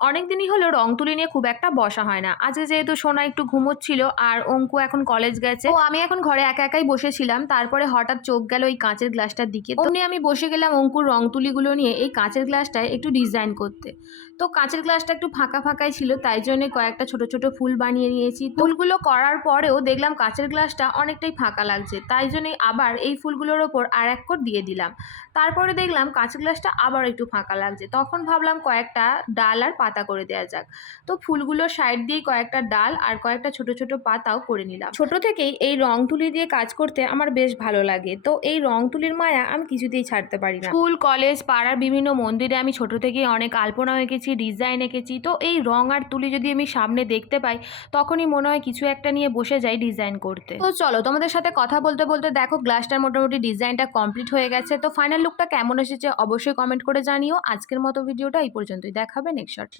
অনেকদিনই হলো রং তুলি নিয়ে খুব একটা বসা হয় না। আজকে যেহেতু সোনা একটু ঘুমোচ্ছিল আর অঙ্কু এখন কলেজ গেছে, তো আমি এখন ঘরে একা একাই বসেছিলাম। তারপরে হঠাৎ চোখ গেল এই কাঁচের গ্লাসটার দিকে। অমনি আমি বসে গেলাম অঙ্কুর রং তুলিগুলো নিয়ে এই কাঁচের গ্লাসটায় একটু ডিজাইন করতে। তো কাঁচের গ্লাসটা একটু ফাঁকা ফাঁকাই ছিল, তাই জন্য কয়েকটা ছোট ছোট ফুল বানিয়ে নিয়েছি। তো ফুলগুলো করার পরেও দেখলাম কাঁচের গ্লাসটা অনেকটাই ফাঁকা লাগছে, তাই জন্যই আবার এই ফুলগুলোর ওপর আর এক কোট দিয়ে দিলাম। তারপরে দেখলাম কাঁচের গ্লাসটা আবার একটু ফাঁকা লাগছে, তখন ভাবলাম কয়েকটা ডাল আর পাতা করে দেওয়া যাক। তো ফুলগুলোর সাইড দিয়ে কয়েকটা ডাল আর কয়েকটা ছোট ছোট পাতাও করে নিলাম। ছোট থেকেই এই রং তুলি দিয়ে কাজ করতে আমার বেশ ভালো লাগে, তো এই রং তুলির মায়া আমি কিছুতেই ছাড়তে পারি না। স্কুল কলেজ পাড়ার বিভিন্ন মন্দিরে আমি ছোট থেকেই অনেক আলপনা এঁকেছি, ডিজাইন এঁকেছি। তো এই রং আর তুলি যদি আমি সামনে দেখতে পাই, তখনই মনে হয় কিছু একটা নিয়ে বসে যাই ডিজাইন করতে। তো চলো তোমাদের সাথে কথা বলতে বলতে দেখো গ্লাসটার মোটামুটি ডিজাইনটা কমপ্লিট হয়ে গেছে। তো ফাইনাল লুকটা কেমন এসেছে অবশ্যই কমেন্ট করে জানিও। আজকের মতো ভিডিওটা এই পর্যন্তই, দেখাবে নেক্সট শট।